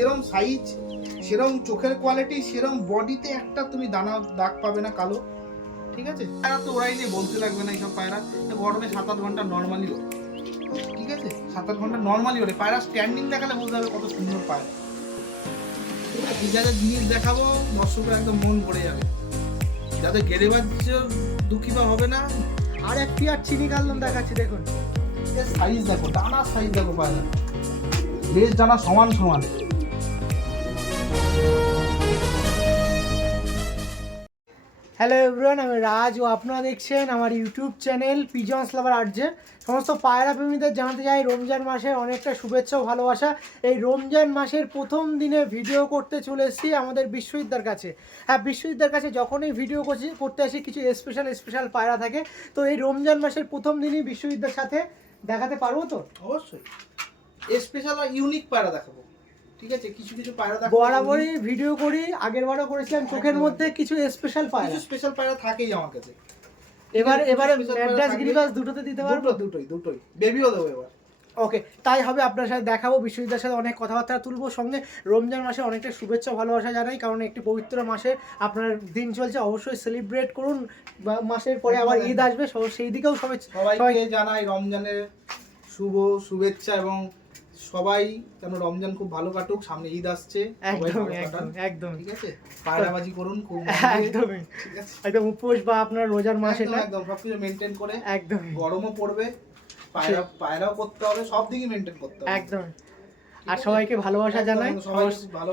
যেরম সাইজ সেরম চোখের কোয়ালিটি সেরম বডিতে একটা তুমি দানা, দাগ পাবে না কালো। ঠিক আছে? পায়রা তো ওরাই নিয়ে বলতে লাগবে না এইসব পায়রা। গরমে সাত আট ঘণ্টা নর্মালি ওড়ে ঠিক আছে? সাত আট ঘণ্টা নর্মালি ওড়ে পায়রা স্ট্যান্ডিং দেখালে বুঝতে হবে কত সুন্দর পায়রা। ঠিক আছে জিনিস দেখাবো, দর্শকের একদম মন ভরে যাবে। যাদের বাজ্য দুঃখী বা হবে না। আর একটি আর চিনি কালদম দেখাচ্ছি, দেখুন। সাইজ দেখো ডানা সাইজ দেখো পায়রা। বেশ ডানা সমান সমান। হ্যালো এভরিওয়ান আমি রাজ ও আপনারা দেখছেন আমার ইউটিউব চ্যানেল পিজন্স লাভার আর্টজে সমস্ত পায়রা প্রেমীদের জানাতে চাই, রমজান মাসের অনেকটা শুভেচ্ছা ও ভালোবাসা। এই রমজান মাসের প্রথম দিনে ভিডিও করতে চলে এসেছি আমাদের বিশ্ববিদ্যার কাছে। হ্যাঁ বিশ্ববিদ্যার কাছে যখনই ভিডিও করছি, করতে আসি, কিছু স্পেশাল স্পেশাল পায়রা থাকে। তো এই রমজান মাসের প্রথম দিনই বিশ্ববিদ্যার সাথে দেখাতে পারব তো? অবশ্যই। স্পেশাল আর ইউনিক পায়রা দেখাবো। ঠিক আছে কিছু কিছু পায়রা দেখাবো বরাবরই ভিডিও করি আগের বারও করেছিলাম চোখের মধ্যে কিছু স্পেশাল পায়রা। কিছু স্পেশাল পায়রা থাকেই আমার কাছে। এবার এবারে থাকবে। গিরিবাস দুটোতে দিতে পারব? দুটোই দুটোই। বেবিও দেবো এবার। ওকে তাই হবে আপনার সাথে দেখাবো বিশ্ববিদ্যার সাথে অনেক কথাবার্তা তুলবো। সঙ্গে রমজান মাসে অনেকটা শুভেচ্ছা ভালোবাসা জানাই কারণ একটি পবিত্র মাসে আপনার দিন চলছে। অবশ্যই সেলিব্রেট করুন মাসের পরে আবার ঈদ আসবে সেই দিকেও সবাই সবাইকে জানাই রমজানের শুভ শুভেচ্ছা এবং সবাই যেন রমজান খুব ভালো কাটুক সামনে ঈদ আসছে একদম একদম ঠিক আছে? পায়রাবাজি করুন খুব একদমই। ঠিক আছে? একদম উপোস বা আপনার রোজার মাস একদম এটা? একদম সবকিছু মেনটেন করে একদম গরমও পড়বে পায়রা পায়রাও করতে হবে সব দিকে মেনটেন করতে হবে। একদম আর সবাইকে ভালোবাসা জানাই।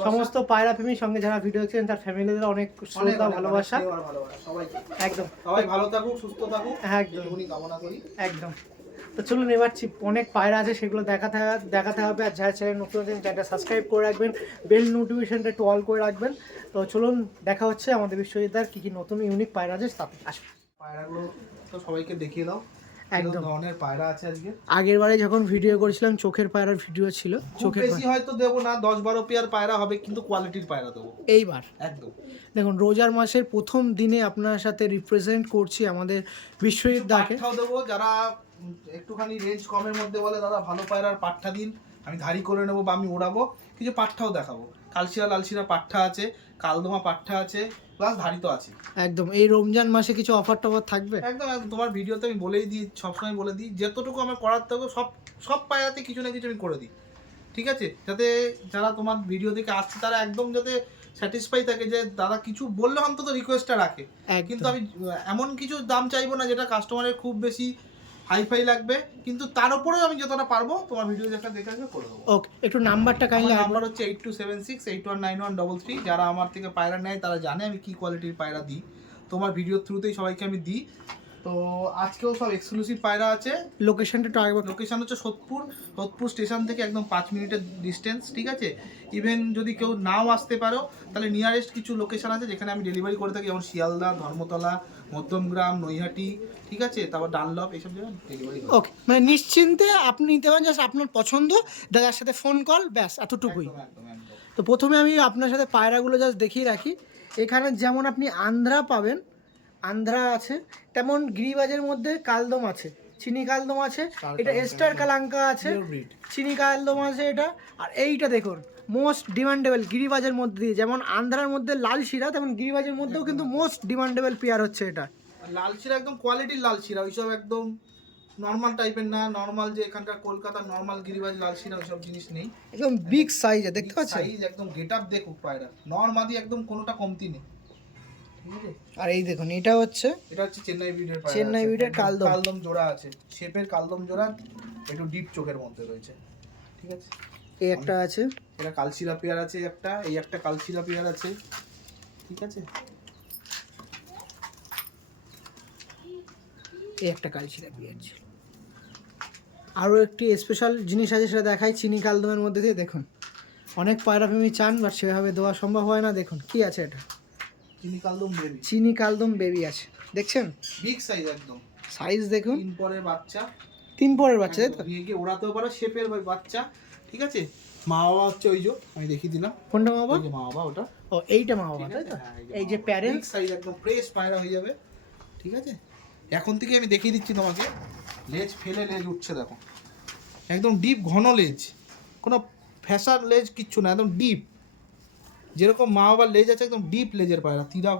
সমস্ত- পায়রা প্রেমীর সঙ্গে যারা ভিডিও দেখছেন তার ফ্যামিলিদের অনেক শ্রদ্ধা ভালোবাসা একদম। সবাই ভালো থাকুক সুস্থ থাকুক। একদম। কামনা করি। একদম। তো চলুন এবার অনেক পায়রা আছে সেগুলো দেখাতে দেখাতে হবে। আর যারা চ্যানেল নতুন আছেন চ্যানেলটা সাবস্ক্রাইব করে রাখবেন বেল নোটিফিকেশনটা একটু অল করে রাখবেন। তো চলুন দেখা হচ্ছে আমাদের বিশ্ববিদ্যালয়ের কী কী নতুন ইউনিক পায়রা আছে তাতে আসুন। পায়রাগুলো তো সবাইকে দেখিয়ে দাও। একদম। ধরনের পায়রা আছে আজকে? আগের বারে যখন ভিডিও করেছিলাম চোখের পায়রার ভিডিও ছিল চোখের বেশি হয়তো দেবো না দশ বারো পেয়ার পায়রা হবে কিন্তু কোয়ালিটির পায়রা দেবো। এইবার। একদম। দেখুন রোজার মাসের প্রথম দিনে আপনার সাথে রিপ্রেজেন্ট করছি আমাদের বিশ্ববিদ্যালয়কে পাঠাও দেবো যারা একটুখানি রেঞ্জ কমের মধ্যে বলে দাদা ভালো পায়রার পাঠা দিন আমি ধারি করে নেব বা আমি ওড়াবো কিছু পাঠটাও দেখাবো। কালশিরা লালশিরা পাঠা আছে কালদমা পাঠা আছে প্লাস ধারি তো আছে। একদম এই রমজান মাসে কিছু অফার টফার থাকবে? একদম একদম তোমার ভিডিওতে আমি বলেই দিই সবসময় বলে দিই যতটুকু আমার করার থাকবে সব সব পায়রাতে কিছু না কিছু আমি করে দিই। ঠিক আছে? যাতে যারা তোমার ভিডিও দেখে আসছে তারা একদম যাতে স্যাটিসফাই থাকে যে দাদা কিছু বললে অন্তত রিকোয়েস্টটা রাখে। কিন্তু আমি এমন কিছু দাম চাইব না যেটা কাস্টমারের খুব বেশি হাইফাই লাগবে কিন্তু তার উপরেও আমি যতটা পারব তোমার ভিডিও দেখে আসবে করে দেবো। ওকে একটু নাম্বারটা কাইন্ডলি আমার নাম্বার হচ্ছে eight two seven six eight one nine one double three যারা আমার থেকে পায়রা নেয় তারা জানে আমি কি কোয়ালিটির পায়রা দিই। তোমার ভিডিওর থ্রুতেই সবাইকে আমি দিই। তো আজকেও সব এক্সক্লুসিভ পায়রা আছে। লোকেশনটা একটু লোকেশন হচ্ছে সোদপুর সোদপুর স্টেশন থেকে একদম পাঁচ মিনিটের ডিস্টেন্স ঠিক আছে? ইভেন যদি কেউ নাও আসতে পারো তাহলে নিয়ারেস্ট কিছু লোকেশন আছে যেখানে আমি ডেলিভারি করে থাকি যেমন শিয়ালদা ধর্মতলা মধ্যমগ্রাম নৈহাটি ঠিক আছে? তারপর ডানলপ এইসব জায়গায় ডেলিভারি ওকে মানে নিশ্চিন্তে আপনি নিতে পারেন জাস্ট আপনার পছন্দ দাদার সাথে ফোন কল ব্যাস এতটুকুই। তো প্রথমে আমি আপনার সাথে পায়রাগুলো জাস্ট দেখিয়ে রাখি। এখানে যেমন আপনি আন্ধ্রা পাবেন আন্ধ্রা আছে তেমন গিরিবাজের মধ্যে কালদম আছে চিনি কালদম আছে এটা এস্টার স্টার কালাঙ্কা আছে চিনি কালদম আছে এটা আর এইটা দেখুন মোস্ট ডিমান্ডেবল গিরিবাজের মধ্যে দিয়ে যেমন আন্ধ্রার মধ্যে লাল শিরা তেমন গিরিবাজের মধ্যেও কিন্তু মোস্ট ডিমান্ডেবল পেয়ার হচ্ছে এটা। লাল শিরা একদম কোয়ালিটির লাল শিরা ওইসব একদম নর্মাল টাইপের না নর্মাল যে এখানকার কলকাতার নর্মাল গিরিবাজ লাল শিরা ওইসব জিনিস নেই। একদম বিগ সাইজে দেখতে পাচ্ছেন? সাইজ একদম গেট আপ দেখুক পায়রা। নর্মাদি একদম কোনোটা কমতি নেই। আর এই দেখুন এটা হচ্ছে এটা হচ্ছে চেন্নাই পায়রা চেন্নাই আছে। breed-এর কালদম। কালদম জোড়া আছে। শেপের কালদম জোড়া একটু ডিপ চোখের মধ্যে রয়েছে। ঠিক আছে? এই একটা আছে। এটা কালশিরা পেয়ার আছে একটা এই একটা কালশিরা পেয়ার আছে। ঠিক আছে? এই একটা কালচিরা পেঁয়াজ আরও একটি স্পেশাল জিনিস আছে সেটা দেখাই চিনি কালদমের মধ্যে দিয়ে দেখুন। অনেক পায়রা প্রেমী চান বাট সেভাবে দেওয়া সম্ভব হয় না দেখুন। কি আছে এটা? চিনি কালদম বেবি। চিনি কালদম বেবি আছে। দেখছেন? বিগ সাইজ একদম। সাইজ দেখুন। তিন পরের বাচ্চা। তিন পরের বাচ্চা তাই তো? গিয়ে ওড়াতেও পারো শেপের বাচ্চা। ঠিক আছে? মা বাবা হচ্ছে ওই যে আমি দেখিয়ে দিলাম। কোনটা মা বাবা? মা বাবা ওটা। ও এইটা মা বাবা তাই তো? এই যে প্যারেন্টস সাইজ একদম ফ্রেশ পায়রা হয়ে যাবে। ঠিক আছে? এখন থেকে আমি দেখিয়ে দিচ্ছি তোমাকে। লেজ ফেলে লেজ উঠছে দেখো। একদম ডিপ ঘন লেজ। কোনো ফ্যাসার লেজ কিচ্ছু না একদম ডিপ যেরকম মা বাবার লেজ আছে একদম ডিপ লেজের পায়রা। তিরা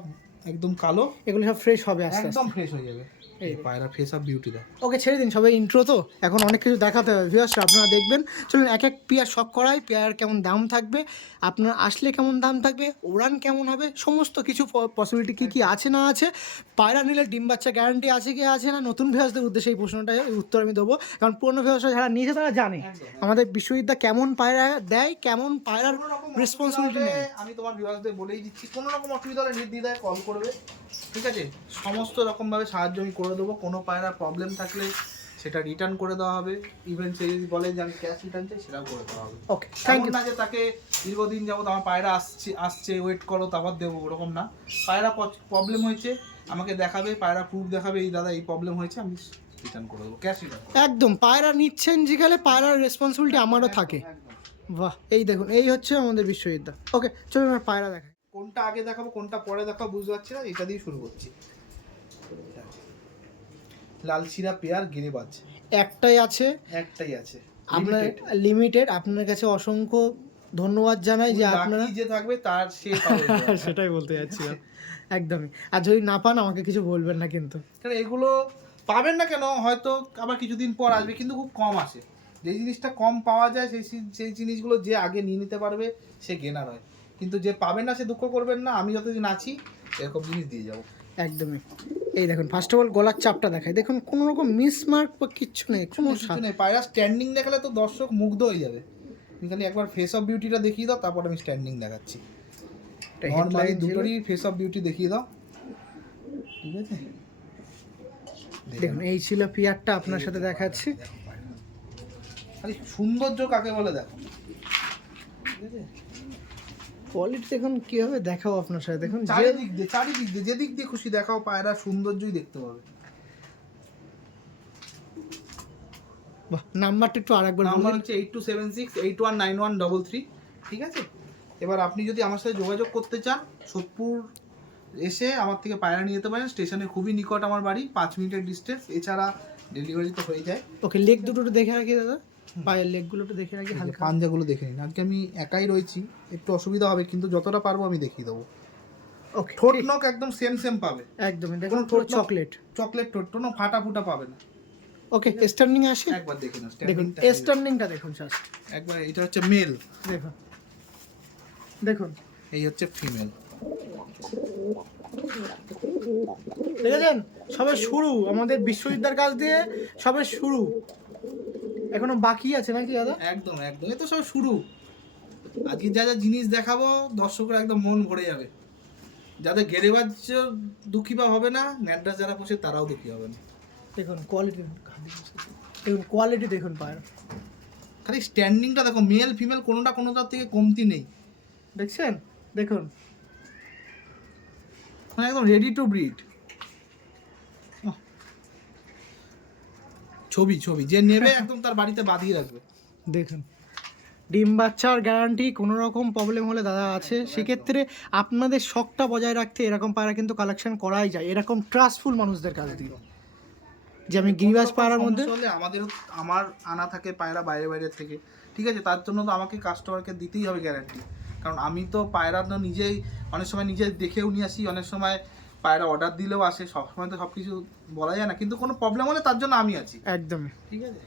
একদম কালো। এগুলো সব ফ্রেশ হবে একদম ফ্রেশ হয়ে যাবে। এই পায়রা ফেস অফ বিউটি দেয় ওকে ছেড়ে দিন সবাই ইন্ট্রো তো। এখন অনেক কিছু দেখাতে হবে ভিউয়ার্সরা আপনারা দেখবেন। চলুন এক এক পেয়ার শখ করাই পেয়ার কেমন দাম থাকবে আপনার আসলে কেমন দাম থাকবে উড়ান কেমন হবে সমস্ত কিছু পসিবিলিটি কী কী আছে না আছে। পায়রা নিলে ডিম বাচ্চা গ্যারান্টি আছে কি আছে না নতুন ভিউয়ার্সদের উদ্দেশ্যে এই প্রশ্নটা উত্তর আমি দেবো। কারণ পুরনো ভিউয়ার্সরা যারা নিয়েছে তারা জানে। আমাদের বিশ্ববিদ্যা কেমন পায়রা দেয় কেমন পায়রার রেসপন্সিবিলিটি নেয়। আমি তোমার বিভাগদের বলেই দিচ্ছি কোনো রকম অসুবিধা হলে নির্দ্বিধায় কল করবে ঠিক আছে? সমস্ত রকমভাবে সাহায্য আমি করে দেবো কোনো পায়রা প্রবলেম থাকলে সেটা রিটার্ন করে দেওয়া হবে। ইভেন সে যদি বলে যে আমি ক্যাশ রিটার্ন চাই সেটাও করে দেওয়া হবে। ওকে থ্যাংক ইউ না যে তাকে দীর্ঘদিন যাবত আমার পায়রা আসছে আসছে ওয়েট করো তারপর দেবো ওরকম না। পায়রা প্রবলেম হয়েছে আমাকে দেখাবে পায়রা প্রুফ দেখাবে এই দাদা এই প্রবলেম হয়েছে আমি রিটার্ন করে দেবো ক্যাশ রিটার্ন একদম পায়রা নিচ্ছেন যে গেলে পায়রার রেসপন্সিবিলিটি আমারও থাকে। বাহ এই দেখুন এই হচ্ছে আমাদের বিশ্ববিদ্যা ওকে চলুন আমার পায়রা দেখাই। কোনটা আগে দেখাবো কোনটা পরে দেখাবো বুঝতে পারছি না এটা দিয়ে শুরু করছি। লাল শিরা পেয়ার গিরিবাজ। একটাই আছে। একটাই আছে। আপনার লিমিটেড আপনার কাছে অসংখ্য ধন্যবাদ জানাই যে আপনারা যে থাকবে তার সে সেটাই বলতে যাচ্ছিলাম। একদমই। আর যদি না পান আমাকে কিছু বলবেন না কিন্তু। কারণ এগুলো পাবেন না কেন? হয়তো আবার কিছুদিন পর আসবে কিন্তু খুব কম আসে। যে জিনিসটা কম পাওয়া যায় সেই সেই জিনিসগুলো যে আগে নিয়ে নিতে পারবে সে গেনার হয় কিন্তু যে পাবেন না সে দুঃখ করবেন না। আমি যতদিন আছি এরকম জিনিস দিয়ে যাব। একদমই। এই দেখুন ফার্স্ট অফ অল গলার চাপটা দেখাই। দেখুন কোনো রকম মিসমার্ক বা কিচ্ছু নেই কোনো কিছু নেই পায়রা স্ট্যান্ডিং দেখালে তো দর্শক মুগ্ধ হয়ে যাবে। তুমি খালি একবার ফেস অফ বিউটিটা দেখিয়ে দাও তারপর আমি স্ট্যান্ডিং দেখাচ্ছি। নর্মালি দুটোরই ফেস অফ বিউটি দেখিয়ে দাও। ঠিক আছে? দেখুন। এই ছিল পিয়ারটা আপনার সাথে দেখাচ্ছি। খালি সৌন্দর্য কাকে বলে দেখো? ঠিক আছে? কোয়ালিটি দেখুন কীভাবে দেখাও আপনার সাথে দেখুন চারিদিক দিয়ে চারিদিক দিয়ে যেদিক দিয়ে খুশি দেখাও পায়রা সৌন্দর্যই দেখতে পাবে। বাহ নাম্বারটা একটু আরেকবার নাম্বার হচ্ছে eight two seven six eight one nine one double three ঠিক আছে? এবার আপনি যদি আমার সাথে যোগাযোগ করতে চান সোদপুর এসে আমার থেকে পায়রা নিয়ে যেতে পারেন। স্টেশনে খুবই নিকট আমার বাড়ি পাঁচ মিনিটের ডিস্টেন্স এছাড়া ডেলিভারি তো হয়ে যায়। ওকে লেগ দুটো দেখে রাখি দাদা। পায়ের লেগগুলো একটু দেখে রাখি হালকা। পাঞ্জাগুলো দেখে নিন। আজকে আমি একাই রয়েছি একটু অসুবিধা হবে কিন্তু যতটা পারব আমি দেখিয়ে দেবো। ওকে ঠোঁট নখ একদম সেম সেম পাবে। একদমই দেখুন কোনো ঠোঁট চকলেট চকলেট ঠোঁট কোনো ফাটা ফুটা পাবে না। ওকে স্টার্নিং আসে? একবার দেখুন standing স্টার্নিংটা দেখুন স্যার একবার এটা হচ্ছে মেল দেখুন। দেখুন। এই হচ্ছে ফিমেল দেখেছেন? সবে শুরু আমাদের বিশ্ববিদ্যার কাছ দিয়ে সবে শুরু। এখনও বাকি আছে নাকি দাদা? একদম একদম। এ তো সব শুরু। আজকে যা যা জিনিস দেখাবো দর্শকরা একদম মন ভরে যাবে। যাদের গেরেবাজ দুঃখী বা হবে না ন্যাড্রাস যারা পোষে তারাও দুঃখী হবে না। দেখুন কোয়ালিটি দেখুন কোয়ালিটি দেখুন পায়ের। খালি স্ট্যান্ডিংটা দেখো মেল ফিমেল কোনোটা কোনোটার থেকে কমতি নেই। দেখছেন? দেখুন। মানে একদম রেডি টু ব্রিড ছবি ছবি। যে নেবে একদম তার বাড়িতে বাঁধিয়ে রাখবে। দেখুন ডিম বাচ্চার গ্যারান্টি কোনো রকম প্রবলেম হলে দাদা আছে। সেক্ষেত্রে আপনাদের শখটা বজায় রাখতে এরকম পায়রা কিন্তু কালেকশন করাই যায়। এরকম ট্রাস্টফুল মানুষদের কাছ দিয়ে। যে আমি গিরিবাজ পায়রার মধ্যে আমাদেরও আমার আনা থাকে পায়রা বাইরে বাইরে থেকে। ঠিক আছে? তার জন্য তো আমাকে কাস্টমারকে দিতেই হবে গ্যারান্টি কারণ আমি তো পায়রা তো নিজেই অনেক সময় নিজে দেখেও নিয়ে আসি অনেক সময় পায়রা অর্ডার দিলেও আসে সবসময় তো সব কিছু বলা যায় না কিন্তু কোনো প্রবলেম হলে তার জন্য আমি আছি। একদমই। ঠিক আছে?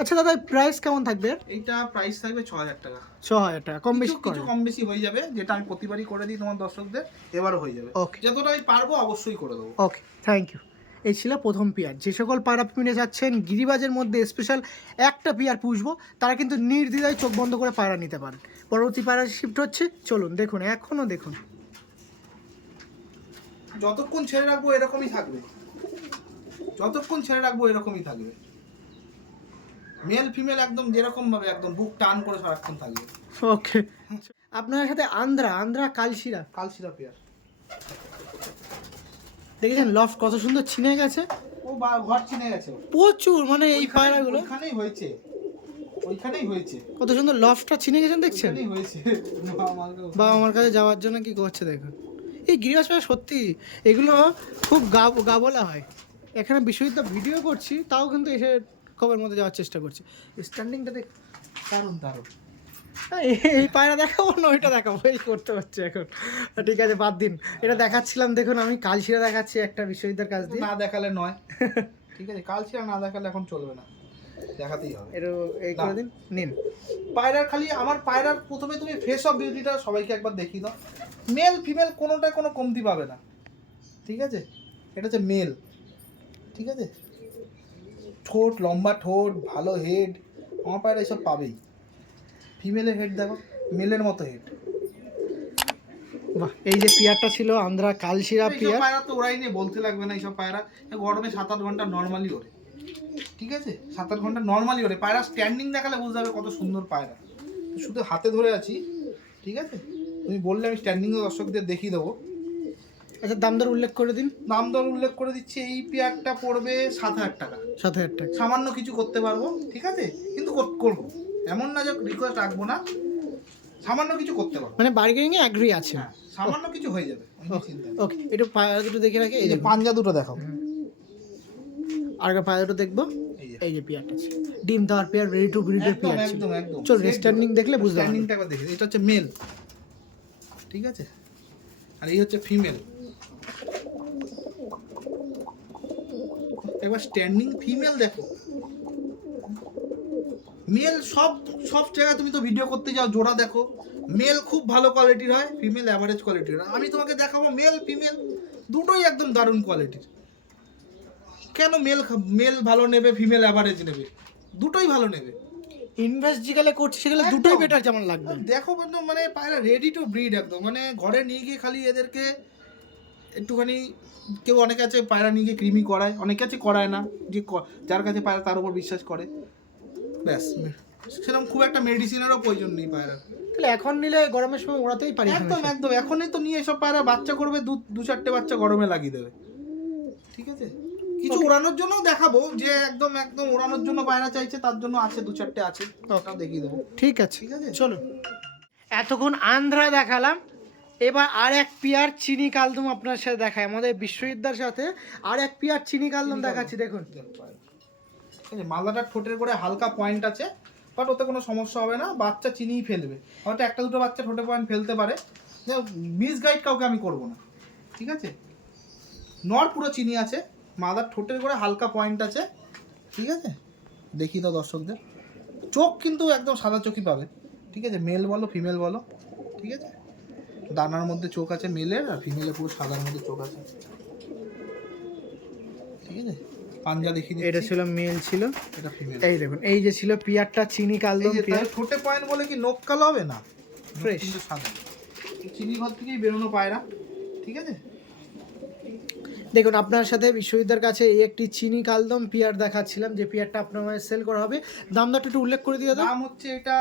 আচ্ছা দাদা প্রাইস কেমন থাকবে? এইটা প্রাইস থাকবে ছ হাজার টাকা। ছ হাজার টাকা কম বেশি কিছু কম বেশি হয়ে যাবে যেটা আমি প্রতিবারই করে দিই তোমার দর্শকদের এবারও হয়ে যাবে। ওকে যতটা আমি পারব অবশ্যই করে দেবো। ওকে থ্যাংক ইউ এই ছিল প্রথম পেয়ার। যে সকল পায়রা পিনে যাচ্ছেন গিরিবাজের মধ্যে স্পেশাল একটা পেয়ার পুষবো তারা কিন্তু নির্দ্বিধায় চোখ বন্ধ করে পায়রা নিতে পারেন। পরবর্তী পায়রা শিফট হচ্ছে চলুন দেখুন এখনও দেখুন। যতক্ষণ ছেড়ে রাখব এরকমই থাকবে। যতক্ষণ ছেড়ে রাখব এরকমই থাকবে। মেল ফিমেল একদম যেরকম ভাবে একদম বুক টান করে সারাক্ষণ থাকবে। ওকে আপনার সাথে আন্দ্রা আন্দ্রা কালশিরা। কালশিরা পেয়ার। দেখেছেন লফট কত সুন্দর ছিনে গেছে। ও বা ঘর চিনে গেছে। প্রচুর মানে এই পায়রাগুলো। ওইখানেই হয়েছে। ওইখানেই হয়েছে। কত সুন্দর লফটটা ছিনে গেছেন দেখছেন? হয়েছে। মা আমাকে- বা আমার কাছে যাওয়ার জন্য কি করছে দেখুন। এই গিরিবাস পায়রা সত্যি, এগুলো খুব গা গাবলা হয়। এখানে বিশ্ববিদ্যালয় ভিডিও করছি, তাও কিন্তু এসে খবরের মধ্যে যাওয়ার চেষ্টা করছি। স্ট্যান্ডিংটা দেখ, দারুণ দারুণ। এই- পায়রা দেখাবো না, ওইটা দেখাবো, এই করতে হচ্ছে এখন। ঠিক আছে, বাদ দিন। এটা দেখাচ্ছিলাম, দেখুন, আমি কালশিরা দেখাচ্ছি একটা বিশ্ববিদ্যালয়ের কাজ দিয়ে। না দেখালে নয়। ঠিক আছে কাল ছিল না দেখালে এখন চলবে না। দেখাতেই হবে। এটা এই করে দিন নিন। পায়রার খালি আমার পায়রার প্রথমে তুমি ফেস অফ বিউটিটা সবাইকে একবার দেখিয়ে দাও। মেল ফিমেল কোনোটাই কোনো কমতি পাবে না। ঠিক আছে? এটা হচ্ছে মেল ঠিক আছে? ঠোঁট লম্বা ঠোঁট ভালো হেড আমার পায়রা এসব পাবেই। ফিমেলের হেড দেখো মেলের মতো হেড বাহ এই যে পিয়ারটা ছিল আন্ধ্রা কালশিরা পিয়ার। পায়রা তো ওরাই নিয়ে বলতে লাগবে না এইসব পায়রা। গরমে সাত আট ঘণ্টা নর্মালি ওরে ঠিক আছে? সাত আট ঘণ্টা নর্মালি ওরে পায়রা স্ট্যান্ডিং দেখালে বুঝতে হবে কত সুন্দর পায়রা। শুধু হাতে ধরে আছি ঠিক আছে? তুমি বললে আমি স্ট্যান্ডিং দর্শকদের দেখিয়ে দেবো। আচ্ছা দাম দর উল্লেখ করে দিন। দাম দর উল্লেখ করে দিচ্ছি এই পেয়ারটা পড়বে সাত হাজার টাকা। সাত হাজার টাকা। সামান্য কিছু করতে পারব ঠিক আছে? কিন্তু কর- করব। এমন না যে রিকোয়েস্ট রাখব না। সামান্য কিছু করতে পারব। মানে বার্গেনিং এ অ্যাগ্রি আছে। হ্যাঁ সামান্য কিছু হয়ে যাবে। ওকে একটু পায়রা দুটো দেখে রাখি এই এই যে পাঞ্জা দুটো দেখাও। আর একটা পায়রা দেখব? এই যে। যে ডিম দেওয়ার পেয়ার রেডি টু ব্রিডের একদম পেয়ার একদম একদম। চল স্ট্যান্ডিং দেখলে বুঝতে পারবেন স্ট্যান্ডিংটা একবার দেখি এটা হচ্ছে মেল ঠিক আছে? আর এই হচ্ছে ফিমেল একবার স্ট্যান্ডিং ফিমেল দেখো। মেল সব সব জায়গায় তুমি তো ভিডিও করতে যাও জোড়া দেখো। মেল খুব ভালো কোয়ালিটির হয় ফিমেল অ্যাভারেজ কোয়ালিটির হয়। আমি তোমাকে দেখাবো মেল ফিমেল দুটোই একদম দারুণ কোয়ালিটির কেন মেল মেল ভালো নেবে ফিমেল অ্যাভারেজ নেবে? দুটোই ভালো নেবে। ইনভেস্ট যেগুলো করছি সেগুলো দুটোই বেটার যেমন লাগবে। দেখো বন্ধু মানে পায়রা রেডি টু ব্রিড একদম। মানে ঘরে নিয়ে গিয়ে খালি এদেরকে একটুখানি কেউ অনেকে আছে পায়রা নিয়ে গিয়ে কৃমি করায় অনেকে আছে করায় না যে যার কাছে পায়রা তার উপর বিশ্বাস করে। ব্যাস সেরকম খুব একটা মেডিসিনেরও প্রয়োজন নেই পায়রা তাহলে এখন নিলে গরমের সময় ওড়াতেই পারি একদম একদম। এখনই তো নিয়ে এসব পায়রা বাচ্চা করবে দু দু চারটে বাচ্চা গরমে লাগিয়ে দেবে। ঠিক আছে? কিছু ওড়ানোর জন্য দেখাবো যে একদম একদম ওড়ানোর জন্য পায়রা চাইছে তার জন্য আছে দু চারটে আছে ওটাও দেখিয়ে দেবো। ঠিক আছে ঠিক আছে? চলো এতক্ষণ আন্ধ্রা দেখালাম এবার আর এক পিয়ার চিনি কালদম আপনার সাথে দেখায় আমাদের বিশ্ববিদ্যার সাথে আর এক পিয়ার চিনি কালদম দেখাচ্ছি দেখুন। ঠিক আছে মালদাটার ঠোঁটের করে হালকা পয়েন্ট আছে বাট ওতে কোনো সমস্যা হবে না বাচ্চা চিনিই ফেলবে। হয়তো একটা দুটো বাচ্চা ঠোঁটে পয়েন্ট ফেলতে পারে মিস গাইড কাউকে আমি করব না ঠিক আছে? নর পুরো চিনি আছে মাদার ঠোঁটের করে হালকা পয়েন্ট আছে ঠিক আছে? দেখি তো দর্শকদের। চোখ কিন্তু একদম সাদা চোখই পাবে ঠিক আছে? মেল বলো ফিমেল বলো ঠিক আছে? দানার মধ্যে চোখ আছে মেলের আর ফিমেলে পুরো সাদার মধ্যে চোখ আছে। ঠিক আছে? পাঞ্জা দেখি এটা ছিল মেল ছিল। এটা ফিমেল এই দেখুন এই যে ছিল পিয়ারটা চিনি কালদম পিয়ার। ঠোঁটে পয়েন্ট বলে কি নখ কালো হবে না. কিন্তু সাদা। চিনি ঘর থেকেই বেরোনো পায়রা ঠিক আছে? দেখুন আপনার সাথে বিশ্ববিদ্যার কাছে এই একটি চিনি কালদম পিয়ার দেখাচ্ছিলাম যে পিয়ারটা আপনার সেল করা হবে। দাম দরটা একটু উল্লেখ করে দিয়ে দাম হচ্ছে এটা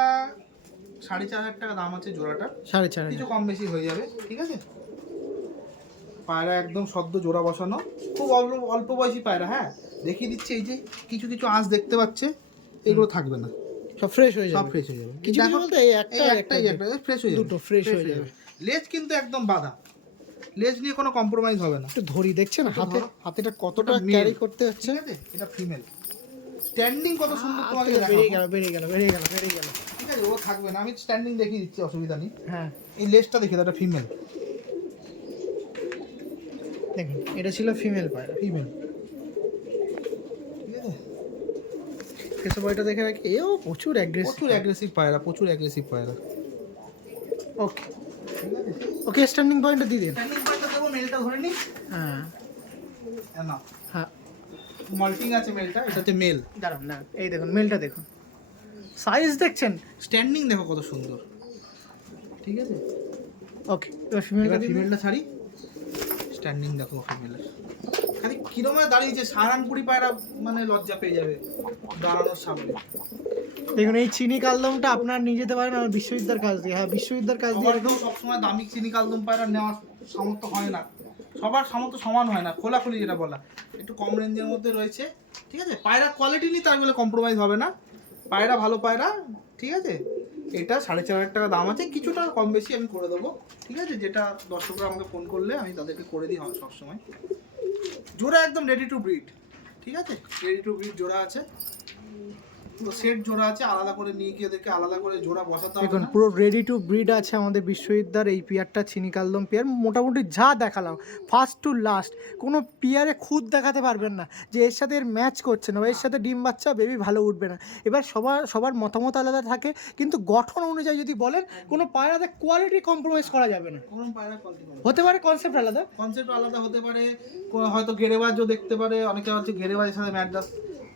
সাড়ে চার হাজার টাকা দাম আছে জোড়াটা। সাড়ে চার কিছু কম বেশি হয়ে যাবে ঠিক আছে? পায়রা একদম সদ্য জোড়া বসানো। খুব অল্প অল্প বয়সী পায়রা হ্যাঁ? দেখিয়ে দিচ্ছে এই যে কিছু কিছু আঁশ দেখতে পাচ্ছে এগুলো থাকবে না। সব ফ্রেশ হয়ে যাবে। সব ফ্রেশ হয়ে যাবে। কিছু বলতে এই একটা একটা একটা ফ্রেশ হয়ে যাবে দুটো fresh হয়ে যাবে। লেজ কিন্তু একদম বাঁধা। লেজ নিয়ে কোনো কম্প্রোমাইজ হবে না। একটু ধরি দেখছেন হাতে হাতেটা কতটা ক্যারি করতে হচ্ছে? এটা ফিমেল স্ট্যান্ডিং কত সুন্দর তোমাকে বেরিয়ে গেল বেরিয়ে গেল বেরিয়ে গেল বেরিয়ে গেল। ঠিক আছে ও থাকবে না। আমি স্ট্যান্ডিং দেখিয়ে দিচ্ছি অসুবিধা নেই। হ্যাঁ। এই লেজটা দেখে দাও এটা ফিমেল দেখুন এটা ছিল ফিমেল পায়রা। ফিমেল এসব বইটা দেখে রাখি। এও প্রচুর অ্যাগ্রেসিভ প্রচুর অ্যাগ্রেসিভ পায়রা প্রচুর অ্যাগ্রেসিভ পায়রা। ওকে ওকে স্ট্যান্ডিং পয়েন্টটা দিয়ে দিন স্ট্যান্ডিং পয়েন্টটা দেবো মেলটা ধরে নি হ্যাঁ। না হ্যাঁ। মল্টিং আছে মেলটা এটা হচ্ছে মেল দাঁড়ান না এই দেখুন মেলটা দেখুন। সাইজ দেখছেন? স্ট্যান্ডিং দেখো কত সুন্দর। ঠিক আছে? ওকে এবার ফিমেলটা ফিমেলটা ছাড়ি। স্ট্যান্ডিং দেখো ফিমেলের খালি কিরমে দাঁড়িয়েছে? সাহারানপুরি পায়রা মানে লজ্জা পেয়ে যাবে দাঁড়ানোর সামনে। দেখুন এই চিনি কালদমটা আপনার নিয়ে যেতে পারেন আমার বিশ্ববিদ্যার কাজ দিয়ে হ্যাঁ বিশ্ববিদ্যার কাজ দিয়ে তো সবসময় দামি চিনি কালদম পায়রা নেওয়ার সামর্থ্য হয় না। সবার সামর্থ্য সমান হয় না খোলাখুলি যেটা বলা। একটু কম রেঞ্জের মধ্যে রয়েছে ঠিক আছে? পায়রা কোয়ালিটি নিয়ে তার বলে কম্প্রোমাইজ হবে না। পায়রা ভালো পায়রা ঠিক আছে? এটা সাড়ে চার হাজার টাকা দাম আছে কিছুটা কম বেশি আমি করে দেবো ঠিক আছে? যেটা দর্শকরা আমাকে ফোন করলে আমি তাদেরকে করে দিই হয় সবসময়। জোড়া একদম রেডি টু ব্রিড ঠিক আছে? রেডি টু ব্রিড জোড়া আছে। পুরো সেট জোড়া আছে আলাদা করে নিয়ে গিয়ে দেখে আলাদা করে জোড়া বসাতে হবে দেখুন পুরো রেডি টু ব্রিড আছে আমাদের বিশ্ববিদ্যার এই পিয়ারটা চিনি কালদম পিয়ার। মোটামুটি যা দেখালাম ফার্স্ট টু লাস্ট কোনো পিয়ারে খুদ দেখাতে পারবেন না যে এর সাথে এর ম্যাচ করছে না বা এর সাথে ডিম বাচ্চা বেবি ভালো উঠবে না। এবার সবার সবার মতামত আলাদা থাকে কিন্তু গঠন অনুযায়ী যদি বলেন কোনো পায়রাতে কোয়ালিটি কম্প্রোমাইজ করা যাবে না। কোন পায়রা হতে পারে কনসেপ্ট আলাদা। কনসেপ্ট আলাদা হতে পারে হয়তো গেরেবাজও দেখতে পারে অনেকে হচ্ছে গেরেবাজের সাথে ম্যাড্রাস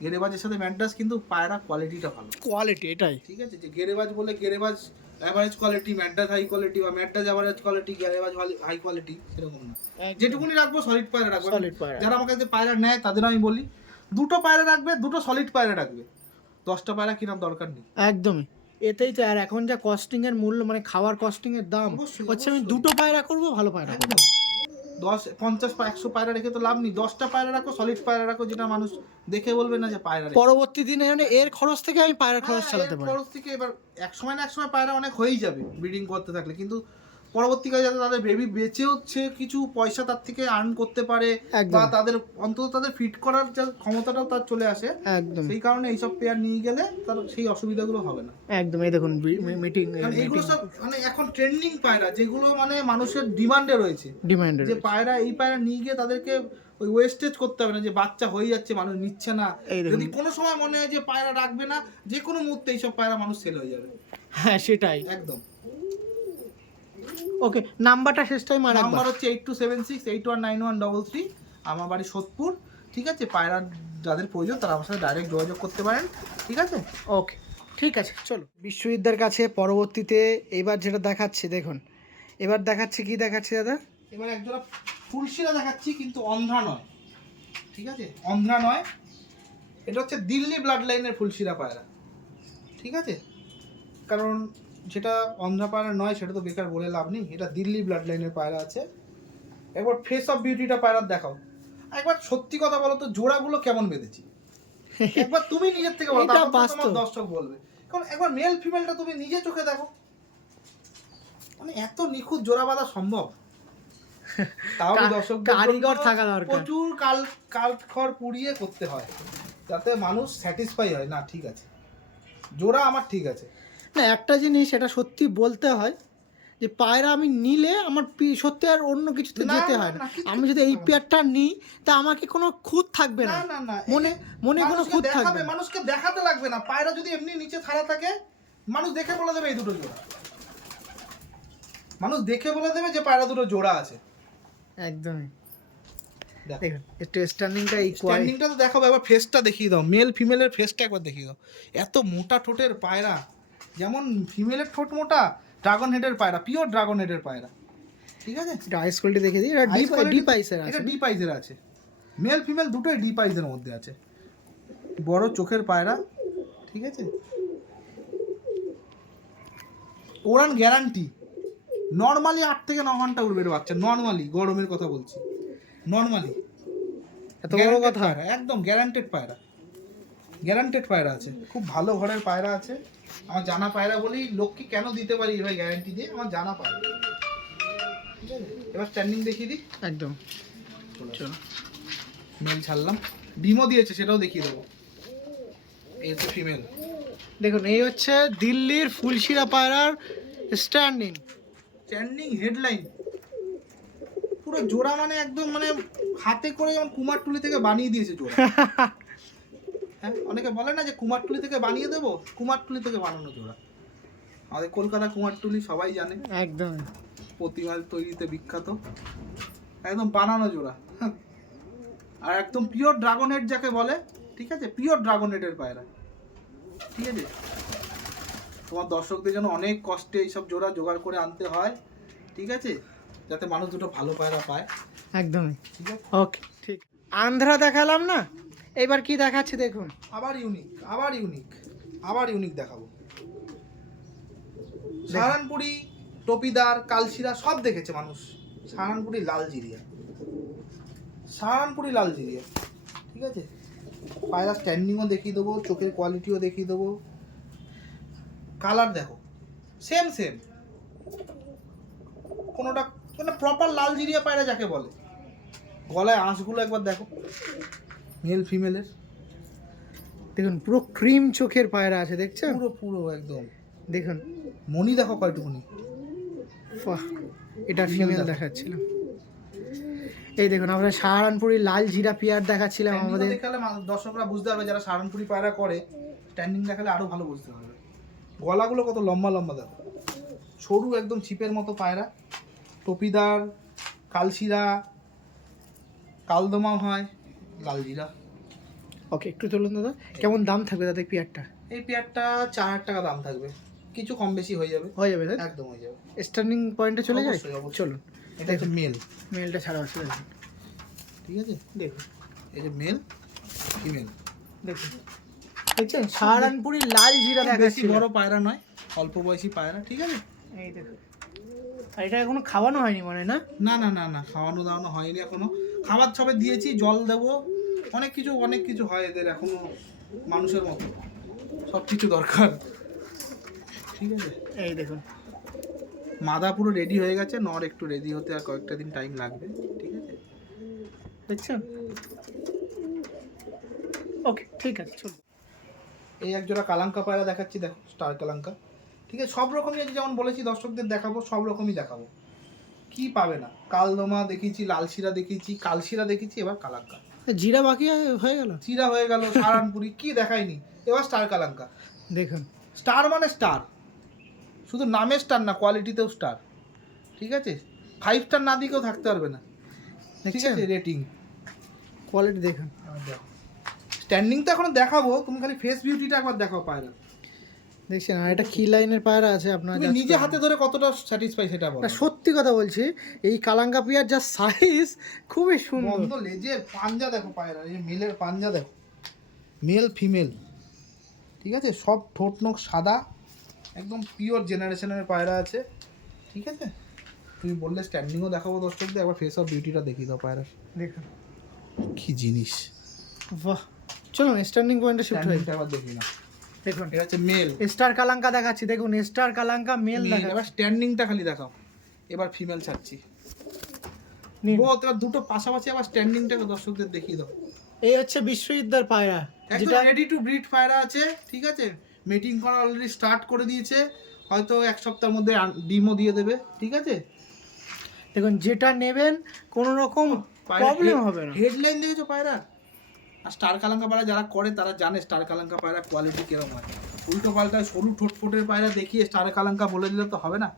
গেরেবাজের সাথে ম্যাড্রাস কিন্তু পায়রা কোয়ালিটিটা ভালো। কোয়ালিটি এটাই। ঠিক আছে? যে গেরেবাজ বলে গেরেবাজ average quality Madras high quality বা ম্যাড্রাস অ্যাভারেজ কোয়ালিটি গেরেবাজ হাই কোয়ালিটি সেরকম না। যেটুকুনি রাখব সলিড পায়রা রাখব। Solid পায়রা। যারা আমার কাছে পায়রা নেয় তাদের আমি বলি দুটো পায়রা রাখবে দুটো সলিড পায়রা রাখবে। দশটা পায়রা কেনার দরকার নেই? একদমই। এতেই তো আর এখন যা কস্টিং এর মূল্য মানে খাওয়ার কস্টিং এর দাম হচ্ছে আমি দুটো পায়রা করব ভালো পায়রা করব। দশ পঞ্চাশ পা একশো পায়রা রেখে তো লাভ নেই। দশটা পায়রা রাখো সলিড পায়রা রাখো যেটা মানুষ দেখে বলবে না যে পায়রা পরবর্তী দিনে মানে এর খরচ থেকে আমি পায়রা খরচ হ্যাঁ, চালাতে পারি। খরচ থেকে এবার এক সময় না এক সময় পায়রা অনেক হয়েই যাবে ব্রিডিং করতে থাকলে। কিন্তু পরবর্তীকালে যাতে তাদের বেবি বেঁচে হচ্ছে কিছু পয়সা তার থেকে আর্ন করতে পারে বা তাদের অন্তত তাদের ফিট করার যে ক্ষমতাটাও তার চলে আসে একদম। সেই কারণে এইসব পেয়ার নিয়ে গেলে তার সেই অসুবিধাগুলো হবে না। একদম এই দেখুন মিটিং এগুলো সব মানে এখন ট্রেন্ডিং পায়রা যেগুলো মানে মানুষের ডিমান্ডে রয়েছে। ডিমান্ডেড যে পায়রা এই পায়রা নিয়ে গিয়ে তাদেরকে ওই ওয়েস্টেজ করতে হবে না যে বাচ্চা হয়ে যাচ্ছে মানুষ নিচ্ছে না। যদি কোনো সময় মনে হয় যে পায়রা রাখবে না যে কোনো মুহূর্তে এইসব পায়রা মানুষ সেল হয়ে যাবে। হ্যাঁ সেটাই। একদম। ওকে নাম্বারটা শেষ টাইম আর নাম্বার হচ্ছে eight two seven six eight one nine one double three আমার বাড়ি সোদপুর ঠিক আছে? পায়রা যাদের প্রয়োজন তারা আমার সাথে ডাইরেক্ট যোগাযোগ করতে পারেন ঠিক আছে? ওকে ঠিক আছে চলো। বিশ্ববিদ্যার কাছে পরবর্তীতে এবার যেটা দেখাচ্ছে দেখুন। এবার দেখাচ্ছে কি দেখাচ্ছে দাদা? এবার একজোড়া ফুলশিরা দেখাচ্ছি কিন্তু অন্ধ্রা নয় ঠিক আছে? অন্ধ্রা নয়। এটা হচ্ছে দিল্লি ব্লাড লাইনের ফুলশিরা পায়রা ঠিক আছে? কারণ যেটা অন্ধ্রা পায়রা নয় সেটা তো বেকার বলে লাভ নেই। এটা দিল্লি ব্লাড লাইনের পায়রা আছে। একবার ফেস অফ বিউটিটা পায়রার দেখাও। একবার সত্যি কথা বলো তো জোড়াগুলো কেমন বেঁধেছি? একবার তুমি নিজের থেকে বলো তোমার দর্শক বলবে। কারণ একবার মেল ফিমেলটা তুমি নিজে চোখে দেখো। মানে এত নিখুঁত জোড়া বাঁধা সম্ভব? তাও দর্শক কারিগর থাকা দরকার। প্রচুর কাল কাল খড় পুড়িয়ে করতে হয়। যাতে মানুষ স্যাটিসফাই হয়। না ঠিক আছে। জোড়া আমার ঠিক আছে। না একটা জিনিস সেটা সত্যি বলতে হয় যে পায়রা আমি নিলে আমার সত্যি আর অন্য কিছুতে যেতে হয় না আমি যদি এই পেয়ারটা নিই তা আমাকে কোনো খুঁত থাকবে না। মনে মনে কোনো খুঁত থাকবে মানুষকে দেখাতে লাগবে না। পায়রা যদি এমনি নিচে ছাড়া থাকে মানুষ দেখে বলে দেবে এই দুটো জোড়া। মানুষ দেখে বলে দেবে যে পায়রা দুটো জোড়া আছে। একদমই। দেখো। দেখুন একটু স্ট্যান্ডিংটা ইকুয়াল স্ট্যান্ডিংটা তো দেখাবো একবার ফেসটা দেখিয়ে দাও। মেল ফিমেলের ফেসটা একবার দেখিয়ে দাও। এত মোটা ঠোঁটের পায়রা। যেমন ফিমেলের ঠোঁট মোটা ড্রাগন হেডের পায়রা পিওর ড্রাগন হেডের পায়রা। ঠিক আছে? এটা আইস কোয়ালিটি দেখে দিই এটা ডিপ আইসের আছে এটা ডিপ আইজের আছে। মেল ফিমেল দুটোই ডিপ আইজের মধ্যে আছে। বড় চোখের পায়রা ঠিক আছে? ওরান গ্যারান্টি নর্মালি আট থেকে ন ঘণ্টা উড়বে রে বাচ্চা নর্মালি গরমের কথা বলছি। নর্মালি এত বড় কথা? একদম গ্যারান্টেড পায়রা। গ্যারান্টেড পায়রা আছে। খুব ভালো ঘরের পায়রা আছে। আমার জানা পায়রা বলেই লোককে কেন দিতে পারি এবার গ্যারান্টি দিয়ে? আমার জানা পায়রা। এবার স্ট্যান্ডিং দেখিয়ে দিই। একদম। চলো। মেল ছাড়লাম। ডিমও দিয়েছে সেটাও দেখিয়ে দেবো। এই হচ্ছে ফিমেল দেখুন এই হচ্ছে দিল্লির ফুলশিরা পায়রার স্ট্যান্ডিং স্ট্যান্ডিং হেডলাইন পুরো জোড়া মানে একদম মানে হাতে করে যেমন কুমারটুলি থেকে বানিয়ে দিয়েছে জোড়া। হ্যাঁ? অনেকে বলে না যে কুমারটুলি থেকে বানিয়ে দেবো? কুমারটুলি থেকে বানানো জোড়া। আমাদের কলকাতা কুমারটুলি সবাই জানে। একদম প্রতিমা তৈরিতে বিখ্যাত। একদম বানানো জোড়া। আর একদম পিওর ড্রাগন হেড যাকে বলে ঠিক আছে? পিওর ড্রাগন হেডের পায়রা। ঠিক আছে? তোমার দর্শকদের জন্য অনেক কষ্টে এইসব জোড়া জোগাড় করে আনতে হয়। ঠিক আছে? যাতে মানুষ দুটো ভালো পায়রা পায়। একদমই। ঠিক আছে? ওকে ঠিক। আন্ধ্রা দেখালাম না? এবার কি দেখাচ্ছে দেখুন। আবার ইউনিক আবার ইউনিক আবার ইউনিক দেখাবো। সাহারানপুরি টপিদার কালশিরা সব দেখেছে মানুষ। সাহারানপুরি লাল জিরিয়া। সাহারানপুরি লাল জিরিয়া। ঠিক আছে? পায়রা স্ট্যান্ডিংও দেখিয়ে দেবো চোখের কোয়ালিটিও দেখিয়ে দেবো। কালার দেখো। সেম সেম কোনোটা মানে প্রপার লাল জিরিয়া পায়রা যাকে বলে। গলায় আঁশগুলো একবার দেখো। মেল ফিমেলের দেখুন পুরো ক্রিম চোখের পায়রা আছে দেখছেন? পুরো পুরো একদম। দেখুন। মনি দেখো কয়টুকুনি? বাহ এটা ফিমেল দেখো। দেখাচ্ছিলাম। এই দেখুন আমরা সাহারানপুরি লাল জিরা পিয়ার দেখাচ্ছিলাম আমাদের। দেখালে দর্শকরা বুঝতে পারবে যারা সারানপুরি পায়রা করে স্ট্যান্ডিং দেখালে আরও ভালো বুঝতে পারবে। গলাগুলো কত লম্বা লম্বা দেখো। সরু একদম ছিপের মতো পায়রা। টপিদার কালশিরা কালদমা হয়। লাল জিরা ওকে একটু তুলুন দাদা। কেমন দাম থাকবে দাদা এই পিয়ারটা এই পেয়ারটা চার হাজার টাকা দাম থাকবে। কিছু কম বেশি হয়ে যাবে। হয়ে যাবে তাই একদম হয়ে যাবে। স্টার্নিং পয়েন্টে চলে যায়। চলুন। এটা হচ্ছে মেল মেলটা ছাড়া আছে ঠিক আছে? দেখুন। এই যে মেল ফিমেল দেখুন। দেখছেন? সাহারানপুরি লাল জিরা বেশি বড় পায়রা নয় অল্প বয়সী পায়রা ঠিক আছে? এই দেখুন। আর এটা এখনও খাওয়ানো হয়নি মানে না? না না না না খাওয়ানো দাওয়ানো হয়নি এখনও। খাবার সবে দিয়েছি জল দেবো। অনেক কিছু অনেক কিছু হয় এদের এখনও মানুষের মতো। সব কিছু দরকার। ঠিক আছে? এই দেখুন। মাদা পুরো রেডি হয়ে গেছে নর একটু রেডি হতে আর কয়েকটা দিন টাইম লাগবে ঠিক আছে? দেখছেন? ওকে ঠিক আছে চলুন। এই এক জোড়া কালাঙ্কা পায়রা দেখাচ্ছি দেখো স্টার কালাঙ্কা। ঠিক আছে? সব রকমই আছে যেমন বলেছি দর্শকদের দেখাবো সব রকমই দেখাবো। কি পাবে না? কালদমা দেখিয়েছি লালশিরা দেখিয়েছি কালশিরা দেখিয়েছি এবার কালাঙ্কা জিরা বাকি হয়ে গেল? চিরা হয়ে গেল সারানপুরি কি দেখায়নি? এবার স্টার কালাঙ্কা দেখুন। স্টার মানে স্টার। শুধু নামে স্টার না কোয়ালিটিতেও স্টার। ঠিক আছে? ফাইভ স্টার না দিকেও থাকতে পারবে না। ঠিক আছে রেটিং কোয়ালিটি দেখুন। স্ট্যান্ডিং তো এখনও দেখাবো তুমি খালি ফেস বিউটিটা একবার দেখো পায়রা দেখছেন আর এটা কি লাইনের পায়রা আছে আপনার নিজে হাতে ধরে কতটা স্যাটিসফাই সেটা বলো। সত্যি কথা বলছি এই কালাঙ্কা পিয়ার যা সাইজ খুবই সুন্দর। বন্ধ লেজের পাঞ্জা দেখো পায়রা এই মেলের পাঞ্জা দেখো। মেল ফিমেল ঠিক আছে? সব ঠোঁট নোখ সাদা একদম পিওর জেনারেশনের পায়রা আছে ঠিক আছে? তুমি বললে স্ট্যান্ডিংও দেখাবো দর্শকদের একবার ফেস অফ বিউটিটা দেখিয়ে দাও পায়রা দেখুন। কি জিনিস। বাহ চলুন স্ট্যান্ডিং পয়েন্টে শিফট হয়ে একবার দেখি না দেখুন। এটা হচ্ছে মেল স্টার কালাঙ্কা দেখাচ্ছি দেখুন স্টার কালাঙ্কা মেল দেখা এবার স্ট্যান্ডিংটা খালি দেখাও। এবার ফিমেল ছাড়ছি। বহুত এবার দুটো পাশাপাশি আবার স্ট্যান্ডিংটাকে দর্শকদের দেখিয়ে দাও। এই হচ্ছে বিশ্ববিদ্যার পায়রা যেটা রেডি টু ব্রিড পায়রা আছে ঠিক আছে? মিটিং করা অলরেডি স্টার্ট করে দিয়েছে। হয়তো এক সপ্তাহের মধ্যে ডিমও দিয়ে দেবে ঠিক আছে? দেখুন যেটা নেবেন কোনো রকম প্রবলেম হবে না। হেডলাইন দেখেছ পায়রা আর স্টার কালাঙ্কা পায়রা যারা করে তারা জানে স্টার কালাঙ্কা পায়রা কোয়ালিটি কীরকম হয়। উল্টো পাল্টা সরু ঠোঁটফোটের পায়রা দেখিয়ে স্টার কালাঙ্কা বলে দিলে তো হবে না।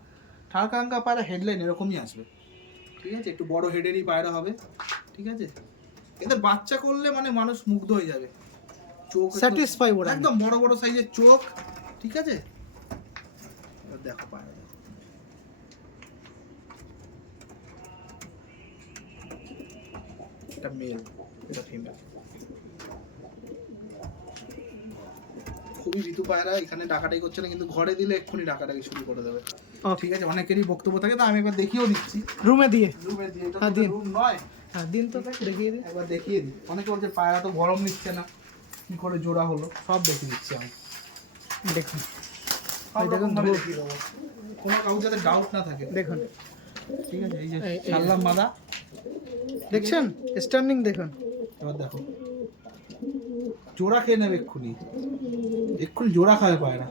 স্টার কালাঙ্কা পায়রা হেডলাইন এরকমই আসবে। ঠিক আছে? একটু বড় হেডেরই পায়রা হবে। ঠিক আছে? এদের বাচ্চা করলে মানে মানুষ মুগ্ধ হয়ে যাবে। চোখ স্যাটিসফাই ওরা। একদম বড় বড় সাইজের চোখ। ঠিক আছে? দেখো পায়রা। এটা মেল এটা ফিমেল খুবই ঋতু পায়রা এখানে ডাকাটাই করছে না কিন্তু ঘরে দিলে এক্ষুনি ডাকাটাকি শুরু করে দেবে। ঠিক আছে অনেকেরই বক্তব্য থাকে তো আমি একবার দেখিয়েও দিচ্ছি। রুমে দিয়ে। রুমে দিয়ে হ্যাঁ, দিন। রুম নয়। হ্যাঁ দিন তো দেখিয়ে দিই। একবার দেখিয়ে দিই। অনেকে বলছে পায়রা তো গরম নিচ্ছে না কি করে জোড়া হলো? সব দেখিয়ে দিচ্ছি আমি। দেখুন। দেখুন কোনো কাউকে যাতে ডাউট না থাকে। দেখুন। ঠিক আছে এই যে এই- মাদা। দেখছেন? স্ট্যান্ডিং দেখুন। এবার দেখো। জোড়া খেয়ে নেবে এক্ষুনি। এক্ষুনি জোড়া খাবে পায়রা।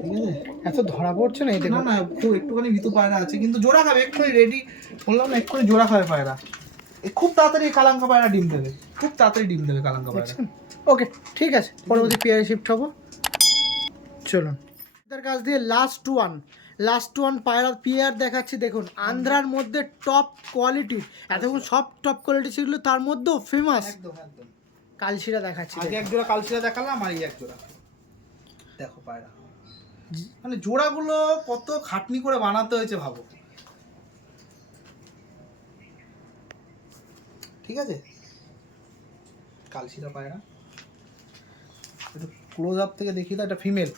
ঠিক আছে? এত ধরা পড়ছে না এই না না খুব একটুখানি ভিতু পায়রা আছে কিন্তু জোড়া খাবে এক্ষুনি রেডি বললাম না এক্ষুনি জোড়া খাবে পায়রা। খুব তাড়াতাড়ি কালাঙ্কা পায়রা ডিম দেবে। খুব তাড়াতাড়ি ডিম দেবে কালাঙ্কা পায়রা। ওকে ঠিক আছে। পরবর্তী পেয়ারে শিফট হব। চলুন। তার কাছ দিয়ে last one last one Payra pier দেখাচ্ছি দেখুন। আন্ধ্রার মধ্যে টপ কোয়ালিটি এতক্ষণ সব টপ কোয়ালিটি ছিল তার মধ্যেও ফেমাস একদম একদম। কালশিরা দেখাচ্ছি আগে এক জোড়া কালচিরা দেখালাম আর এই এক জোড়া দেখো পায়রা। মানে জোড়াগুলো কত খাটনি করে বানাতে হয়েছে ভাবো। ঠিক আছে? কালশিরা পায়রা। একটু ক্লোজ আপ থেকে দেখি তো এটা ফিমেল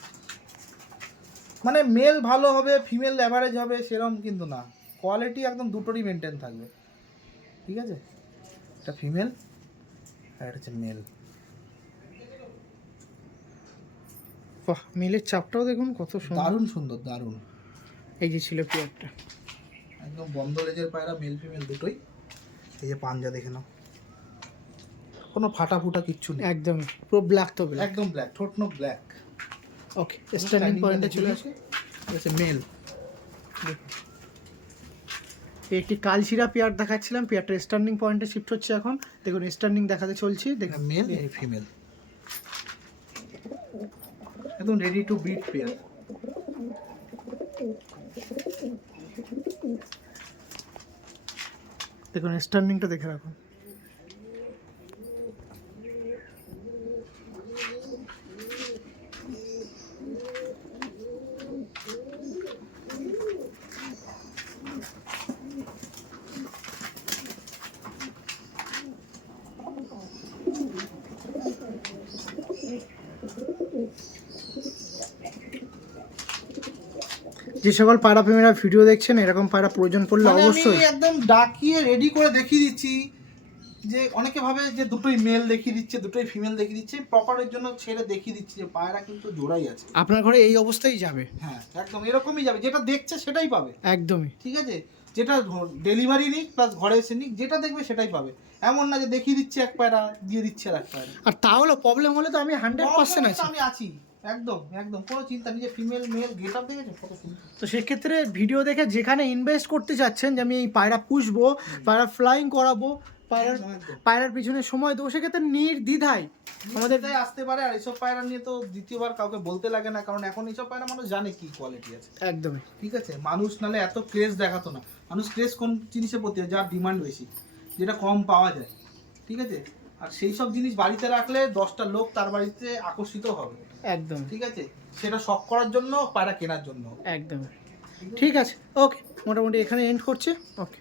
মানে মেল ভালো হবে ফিমেল অ্যাভারেজ হবে সেরকম কিন্তু না। কোয়ালিটি একদম দুটোরই মেনটেন থাকবে। ঠিক আছে? এটা ফিমেল আর এটা হচ্ছে মেল বাহ মিলের চাপটাও দেখুন কত সুন্দর। দারুণ সুন্দর দারুণ। এই যে ছিল পেয়ারটা একদম বন্ধ লেজের পায়রা মেল ফিমেল দুটোই। এই যে পাঞ্জা দেখে নাও। কোনো ফাটা ফুটা কিচ্ছু নেই। একদম পুরো ব্ল্যাক তো ব্ল্যাক একদম ব্ল্যাক ঠোঁটনো ব্ল্যাক ওকে স্ট্যান্ডিং পয়েন্টে চলে আসে আসে মেল একটি কালচিরা পেয়ার দেখাচ্ছিলাম পেয়ারটা স্ট্যান্ডিং পয়েন্টে শিফট হচ্ছে এখন। দেখুন স্ট্যান্ডিং দেখাতে চলছি দেখুন। মেল ফিমেল একদম রেডি টু বিট পেয়ার। দেখুন স্ট্যান্ডিংটা দেখে রাখুন। যে সকল পায়রা প্রেমীরা ভিডিও দেখছেন এরকম পায়রা প্রয়োজন পড়লে মানে অবশ্যই। একদম ডাকিয়ে রেডি করে দেখিয়ে দিচ্ছি যে অনেকে ভাবে যে দুটোই মেল দেখিয়ে দিচ্ছে দুটোই ফিমেল দেখিয়ে দিচ্ছে প্রপারের জন্য ছেড়ে দেখিয়ে দিচ্ছি যে পায়রা কিন্তু জোড়াই আছে। আপনার ঘরে এই অবস্থায় যাবে। হ্যাঁ একদম এরকমই যাবে যেটা দেখছে সেটাই পাবে। একদমই। ঠিক আছে? যেটা ডেলিভারি নিক প্লাস ঘরে এসে নিক যেটা দেখবে সেটাই পাবে। এমন না যে দেখিয়ে দিচ্ছে এক পায়রা দিয়ে দিচ্ছে আর এক পায়রা। আর তাহলে প্রবলেম হলে তো আমি হান্ড্রেড পার্সেন্ট আছি। আমি আছি। একদম একদম। কোনো চিন্তা নেই যে ফিমেল মেল গেট আপ দেখেছ? কত সুন্দর। তো সেক্ষেত্রে ভিডিও দেখে যেখানে ইনভেস্ট করতে চাচ্ছেন যে আমি এই পায়রা পুষবো পায়রা ফ্লাইং করাবো পায়রার। পায়রার পিছনে সময় দেবো সেক্ষেত্রে নির্দ্বিধায় আমাদের আমাদের আসতে পারে আর এইসব পায়রা নিয়ে তো দ্বিতীয়বার কাউকে বলতে লাগে না কারণ এখন এইসব পায়রা মানুষ জানে কি কোয়ালিটি আছে। একদমই। ঠিক আছে? মানুষ নালে এত ক্রেজ দেখাতো না। মানুষ ক্রেজ কোন জিনিসের প্রতি? যার ডিমান্ড বেশি যেটা কম পাওয়া যায়। ঠিক আছে? আর সেই সব জিনিস বাড়িতে রাখলে দশটা লোক তার বাড়িতে আকর্ষিত হবে। একদম। ঠিক আছে? সেটা শখ করার জন্য পায়রা কেনার জন্য। একদম। ঠিক আছে। ওকে মোটামুটি এখানে এন্ড করছে। ওকে।